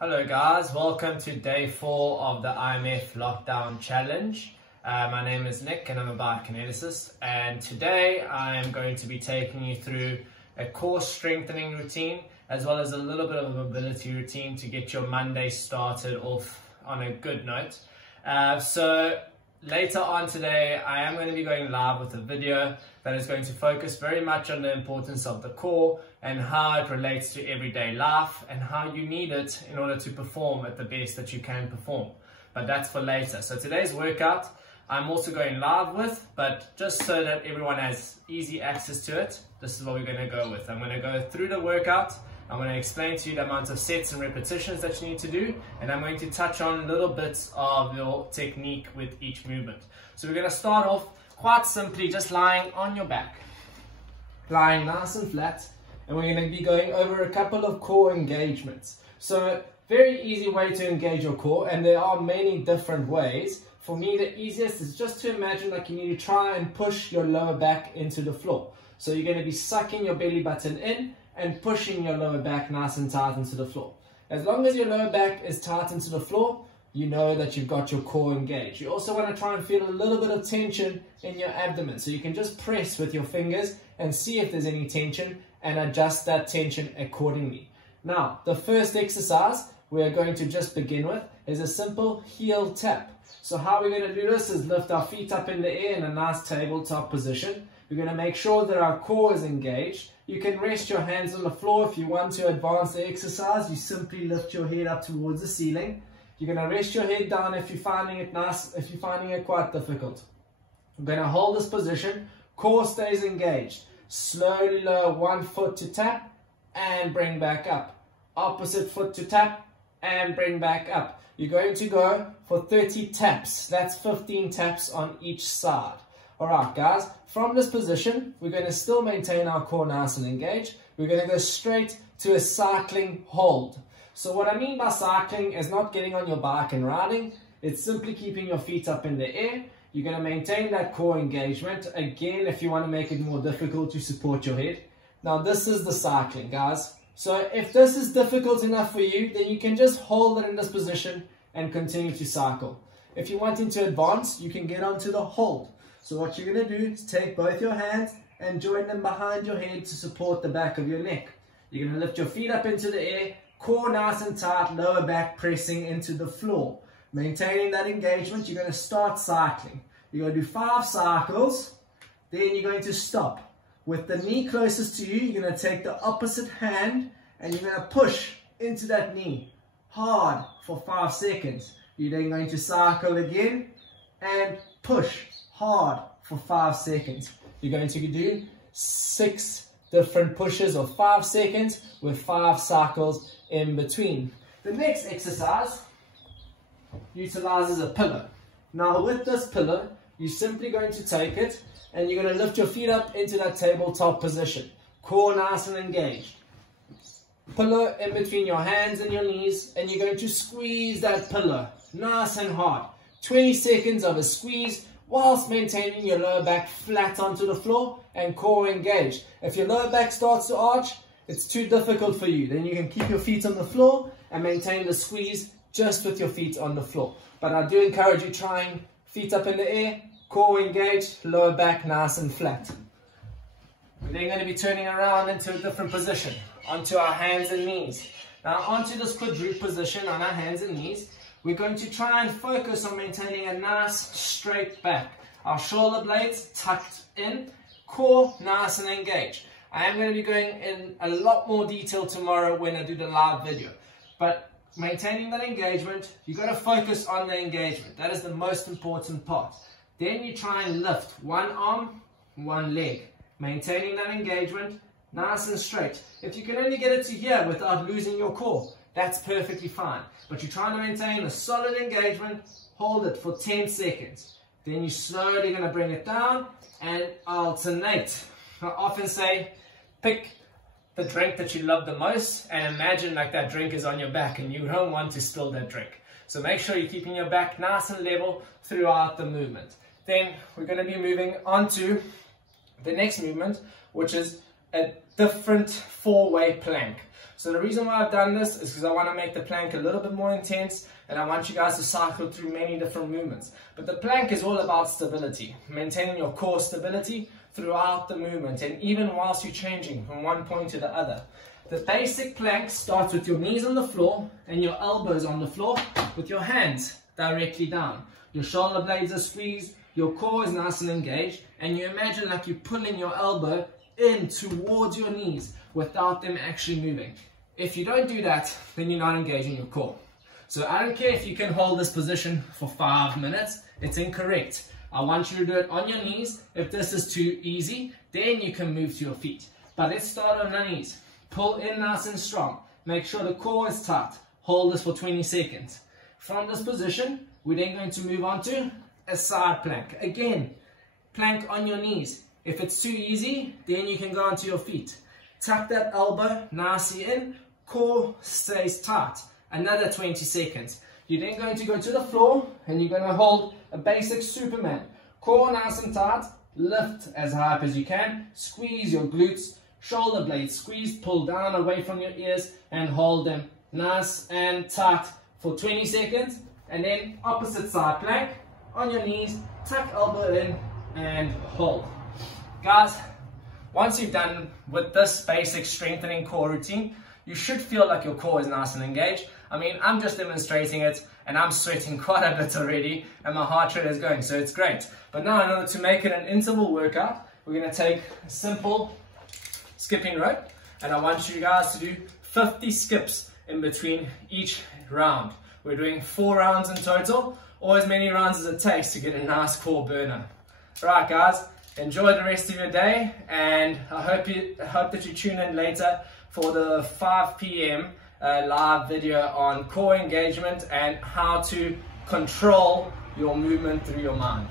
Hello guys, welcome to day 4 of the IMF lockdown challenge. My name is Nick and I'm a biokineticist, and today I am going to be taking you through a core strengthening routine as well as a little bit of a mobility routine to get your Monday started off on a good note. So later on today I am going to be going live with a video that is going to focus very much on the importance of the core and how it relates to everyday life and how you need it in order to perform at the best that you can perform. But that's for later. So today's workout I'm also going live with, but just so that everyone has easy access to it, this is what we're going to go with. I'm going to go through the workout. I'm going to explain to you the amount of sets and repetitions that you need to do, and I'm going to touch on little bits of your technique with each movement. So we're going to start off quite simply just lying on your back, lying nice and flat, and we're going to be going over a couple of core engagements. So very easy way to engage your core, and there are many different ways. For me, the easiest is just to imagine like you need to try and push your lower back into the floor. So you're going to be sucking your belly button in and pushing your lower back nice and tight into the floor. As long as your lower back is tight into the floor, you know that you've got your core engaged. You also want to try and feel a little bit of tension in your abdomen. So you can just press with your fingers and see if there's any tension and adjust that tension accordingly. Now, the first exercise we are going to just begin with is a simple heel tap. So how we're going to do this is lift our feet up in the air in a nice tabletop position. We're going to make sure that our core is engaged. You can rest your hands on the floor if you want to advance the exercise. You simply lift your head up towards the ceiling. You're going to rest your head down if you're finding it nice, if you're finding it quite difficult. I'm going to hold this position. Core stays engaged. Slowly lower one foot to tap and bring back up. Opposite foot to tap and bring back up. You're going to go for 30 taps. That's 15 taps on each side. Alright guys, from this position, we're going to still maintain our core nice and engaged. We're going to go straight to a cycling hold. So what I mean by cycling is not getting on your bike and riding. It's simply keeping your feet up in the air. You're going to maintain that core engagement. Again, if you want to make it more difficult, to support your head. Now this is the cycling, guys. So if this is difficult enough for you, then you can just hold it in this position and continue to cycle. If you're wanting to advance, you can get onto the hold. So what you're going to do is take both your hands and join them behind your head to support the back of your neck. You're going to lift your feet up into the air, core nice and tight, lower back pressing into the floor. Maintaining that engagement, you're going to start cycling. You're going to do 5 cycles, then you're going to stop. With the knee closest to you, you're going to take the opposite hand and you're going to push into that knee hard for 5 seconds. You're then going to cycle again and push hard for 5 seconds. You're going to do 6 different pushes of 5 seconds with 5 cycles in between. The next exercise utilizes a pillow. Now with this pillow, you're simply going to take it and you're going to lift your feet up into that tabletop position. Core nice and engaged. Pillow in between your hands and your knees, and you're going to squeeze that pillow nice and hard. 20 seconds of a squeeze whilst maintaining your lower back flat onto the floor and core engaged. If your lower back starts to arch, it's too difficult for you. Then you can keep your feet on the floor and maintain the squeeze just with your feet on the floor. But I do encourage you trying feet up in the air, core engaged, lower back nice and flat. We're then going to be turning around into a different position, onto our hands and knees. Now onto this quadruped position on our hands and knees, we're going to try and focus on maintaining a nice straight back. Our shoulder blades tucked in, core nice and engaged. I am going to be going in a lot more detail tomorrow when I do the live video. But maintaining that engagement, you've got to focus on the engagement. That is the most important part. Then you try and lift one arm, one leg. Maintaining that engagement, nice and straight. If you can only get it to here without losing your core, that's perfectly fine. But you're trying to maintain a solid engagement, hold it for 10 seconds. Then you're slowly going to bring it down and alternate. I often say, pick the drink that you love the most and imagine like that drink is on your back and you don't want to spill that drink. So make sure you're keeping your back nice and level throughout the movement. Then we're going to be moving on to the next movement, which is a different 4-way plank. So the reason why I've done this is because I want to make the plank a little bit more intense, and I want you guys to cycle through many different movements. But the plank is all about stability, maintaining your core stability throughout the movement, and even whilst you're changing from one point to the other. The basic plank starts with your knees on the floor and your elbows on the floor with your hands directly down. Your shoulder blades are squeezed, your core is nice and engaged, and you imagine like you're pulling your elbow in towards your knees without them actually moving. If you don't do that, then you're not engaging your core. So I don't care if you can hold this position for 5 minutes, it's incorrect. I want you to do it on your knees. If this is too easy, then you can move to your feet. But let's start on our knees. Pull in nice and strong. Make sure the core is tight. Hold this for 20 seconds. From this position, we're then going to move on to a side plank. Again, plank on your knees. If it's too easy, then you can go onto your feet. Tuck that elbow nicely in. Core stays tight. Another 20 seconds. You're then going to go to the floor and you're going to hold a basic Superman. Core nice and tight. Lift as high up as you can. Squeeze your glutes. Shoulder blades squeeze, pull down away from your ears and hold them nice and tight for 20 seconds. And then opposite side plank on your knees, tuck elbow in and hold. Guys, once you've done with this basic strengthening core routine, you should feel like your core is nice and engaged. I mean, I'm just demonstrating it and I'm sweating quite a bit already and my heart rate is going, so it's great. But now in order to make it an interval workout, we're going to take a simple skipping rope, and I want you guys to do 50 skips in between each round. We're doing 4 rounds in total, or as many rounds as it takes to get a nice core burner. Right guys, enjoy the rest of your day, and I hope that you tune in later for the 5 p.m. Live video on core engagement and how to control your movement through your mind.